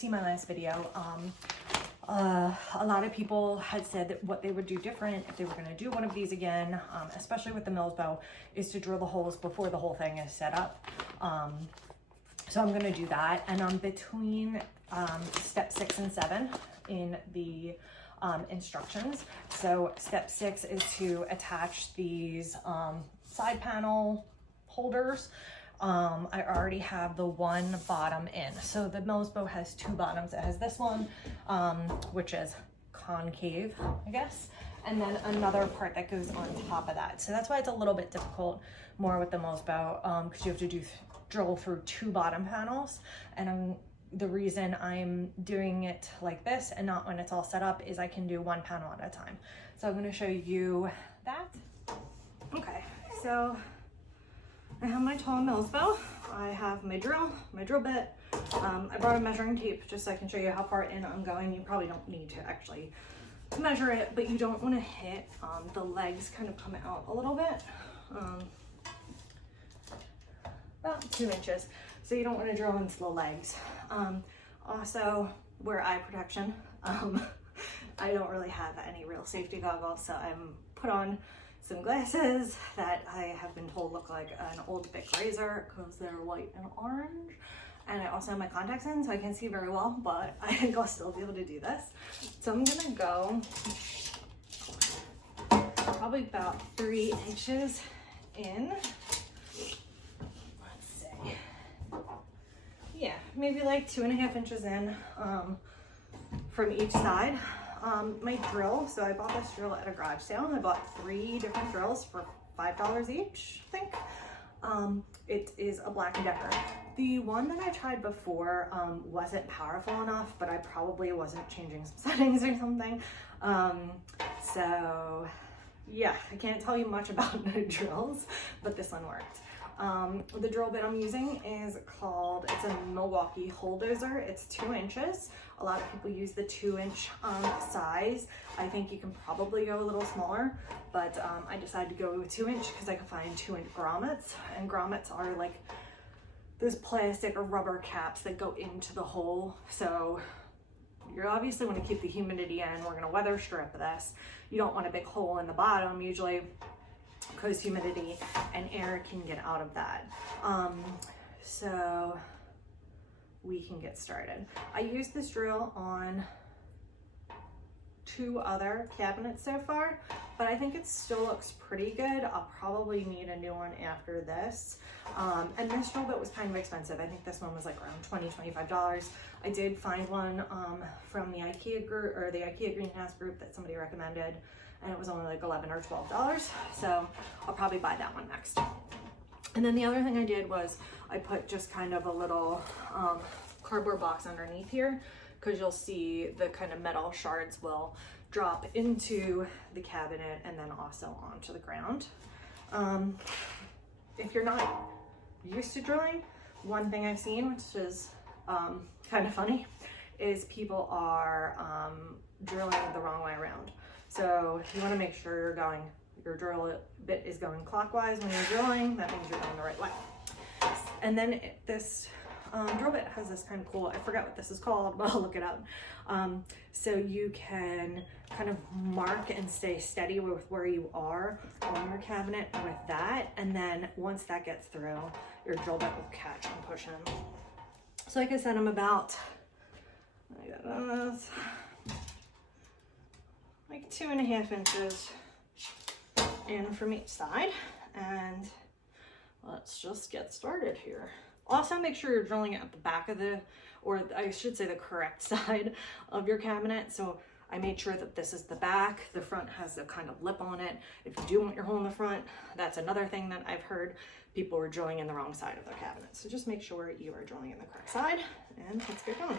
See my last video, a lot of people had said that what they would do different if they were going to do one of these again, especially with the Milsbo, is to drill the holes before the whole thing is set up. So I'm going to do that, and I'm between step 6 and 7 in the instructions. So step 6 is to attach these side panel holders. I already have the one bottom in. So the Milsbo has 2 bottoms. It has this one, which is concave, I guess, and then another part that goes on top of that. So that's why it's a little bit difficult more with the Milsbo, because you have to drill through 2 bottom panels. And the reason I'm doing it like this and not when it's all set up is I can do 1 panel at a time. So I'm going to show you that. Okay, so I have my tall Milsbo. I have my drill bit. I brought a measuring tape just so I can show you how far in I'm going. You probably don't need to actually measure it, but you don't want to hit the legs kind of come out a little bit, about 2 inches. So you don't want to drill into the legs. Also, wear eye protection. I don't really have any real safety goggles, so I'm put on some glasses that I have been told look like an old Bic razor because they're white and orange. And I also have my contacts in, so I can see very well, but I think I'll still be able to do this. So I'm gonna go probably about 3 inches in. Let's see. Yeah, maybe like 2.5 inches in from each side. My drill, so I bought this drill at a garage sale. I bought 3 different drills for $5 each, I think. It is a Black & Decker. The one that I tried before wasn't powerful enough, but I probably wasn't changing some settings or something. So yeah, I can't tell you much about the drills, but this one worked. The drill bit I'm using is it's a Milwaukee Bulldozer. It's 2 inches. A lot of people use the 2-inch size. I think you can probably go a little smaller, but I decided to go with 2-inch because I could find 2-inch grommets, and grommets are like those plastic or rubber caps that go into the hole. So you obviously want to keep the humidity in. We're going to weather strip this. You don't want a big hole in the bottom usually, because humidity and air can get out of that. So we can get started. I used this drill on 2 other cabinets so far, but I think it still looks pretty good. I'll probably need a new one after this. And this drill bit was kind of expensive. I think this one was like around $20–25. I did find one from the IKEA group, or the IKEA greenhouse group, that somebody recommended, and it was only like $11 or $12. So I'll probably buy that one next. And then the other thing I did was I put just kind of a little cardboard box underneath here, because you'll see the kind of metal shards will drop into the cabinet and then also onto the ground. If you're not used to drilling, one thing I've seen, which is kind of funny, is people are drilling the wrong way around. So you want to make sure your drill bit is going clockwise when you're drilling. That means you're going the right way. And then this drill bit has this kind of cool, I forgot what this is called, but I'll look it up. So you can kind of mark and stay steady with where you are on your cabinet with that. And then once that gets through, your drill bit will catch and push in. So like I said, I'm about, like 2.5 inches in from each side, and let's just get started here. Also, make sure you're drilling it at the back of or I should say the correct side of your cabinet. So I made sure that this is the back. The front has a kind of lip on it. If you do want your hole in the front, that's another thing that I've heard. People were drilling in the wrong side of their cabinet. So just make sure you are drilling in the correct side, and let's get going.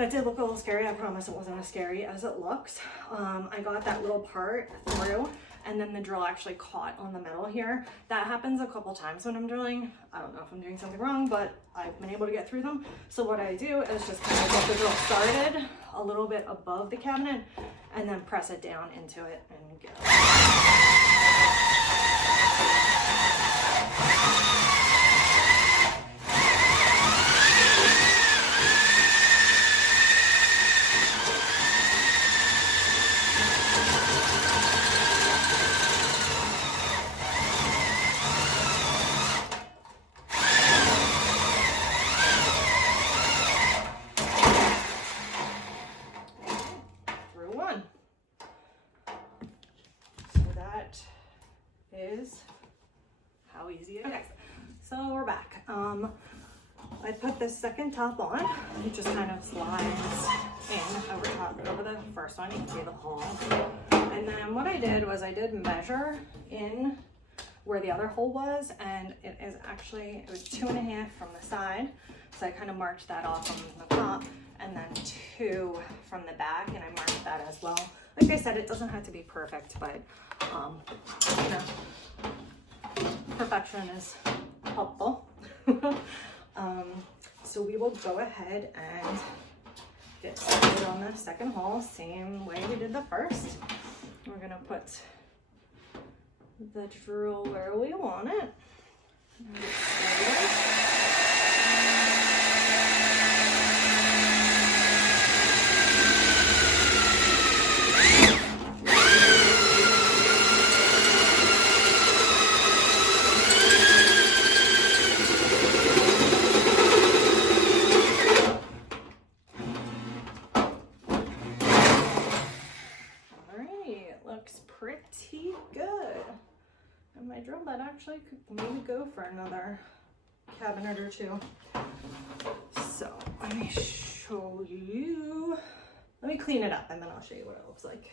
That did look a little scary. I promise it wasn't as scary as it looks. I got that little part through, and then the drill actually caught on the metal here. That happens a couple times when I'm drilling. I don't know if I'm doing something wrong, but I've been able to get through them. So what I do is just kind of get the drill started a little bit above the cabinet and then press it down into it and go. Is how easy it is. Okay, so we're back. I put the second top on. It just kind of slides in over the first one. You can see the hole. And then what I did was I did measure in where the other hole was, and it was 2.5 from the side. So I kind of marked that off from the top, and then 2 from the back, and I marked that as well. Like I said, it doesn't have to be perfect, but you know, perfection is helpful. So we will go ahead and get started on the second hole, same way we did the first. We're gonna put the drill where we want it. Pretty good. And my drill bit actually could maybe go for another cabinet or 2. So let me show you. Let me clean it up and then I'll show you what it looks like.